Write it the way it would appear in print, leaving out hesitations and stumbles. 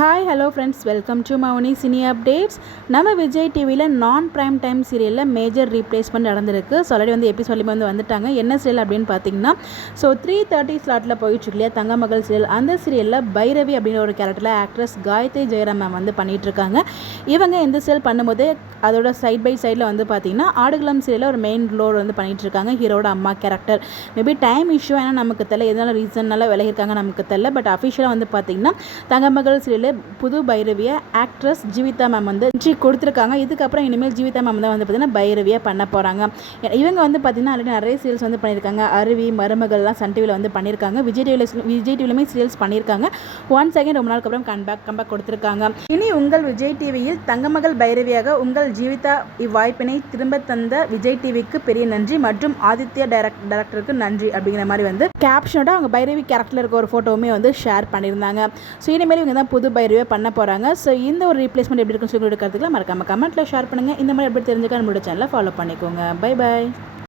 Hi hello friends, welcome to Mouni cine updates. நம்ம விஜய் டிவியில் நான் ப்ரைம் டைம் சீரியலில் மேஜர் ரீப்ளேஸ்மெண்ட் நடந்திருக்கு. ஸோ ஆல்ரெடி வந்து எபிசோட்லேயும் வந்துட்டாங்க. என்ன சீரியல் அப்படின்னு பார்த்தீங்கன்னா, ஸோ 3:30 ஸ்லாட்டில் போயிட்டு இல்லையா தங்கமகள் சீரியல். அந்த சீரியலில் பைரவி அப்படின்ற ஒரு கேரக்டரில் ஆக்ட்ரஸ் காயத்ரி ஜெயராம் மேம் வந்து பண்ணிகிட்ருக்காங்க. இவங்க இந்த சீரியல் பண்ணும்போது அதோட சைட் பை சைடில் வந்து பார்த்தீங்கன்னா ஆடுகளம் சீரியலில் ஒரு மெயின் ரோல் வந்து பண்ணிகிட்ருக்காங்க. ஹீரோட அம்மா கேரக்டர். மேபி டைம் இஷ்யூ ஏன்னா நமக்கு தெரியல, எதனால ரீசன்னால விலகிருக்காங்க நமக்கு தெரியல. பட் அஃபிஷியலாக வந்து பார்த்தீங்கன்னா தங்கமகள் சீரியல் புது பைரவியை ஆக்ட்ரஸ் ஜீவிதா மேம் வந்து கொடுத்துருக்காங்க. இதுக்கப்புறம் இனிமேல் ஜீவிதா மேம் தான் வந்து பார்த்தீங்கன்னா பைரவியாக பண்ண போகிறாங்க. இவங்க வந்து பார்த்தீங்கன்னா ஆல்ரெடி நிறைய சீரியல்ஸ் வந்து பண்ணியிருக்காங்க. அருவி, மருமகள்லாம் சன் டிவியில் வந்து பண்ணியிருக்காங்க. விஜய் டிவிலையுமே சீரியல்ஸ் பண்ணியிருக்காங்க. ஒன் செகண்ட் ரொம்ப நாளுக்கு அப்புறம் கம்பேக் கொடுத்துருக்காங்க. இனி உங்கள் விஜய் டிவியில் தங்கமகள் பைரவியாக உங்கள் ஜீவிதா இவ்வாய்ப்பினை திரும்ப தந்த விஜய் டிவிக்கு பெரிய நன்றி மற்றும் ஆதித்யா டைரக்டருக்கு நன்றி அப்படிங்கிற மாதிரி வந்து கேப்ஷனோட அவங்க பைரவி கேரக்டரில் இருக்க ஒரு ஃபோட்டோவுமே வந்து ஷேர் பண்ணியிருந்தாங்க. ஸோ இனிமேல் இவங்க தான் புது பைரவியை பண்ண போகிறாங்க. ஸோ இந்த ஒரு ரீப்ளேஸ்மெண்ட் எப்படி இருக்குன்னு சொல்லி கொடுக்கறதுக்குலாம் மறக்காம கமெண்ட்டில் ஷேர் பண்ணுங்கள். இந்த மாதிரி எப்படி தெரிஞ்சுக்க நம்மளோட சேனலை ஃபாலோ பண்ணிக்கோங்க. Bye bye.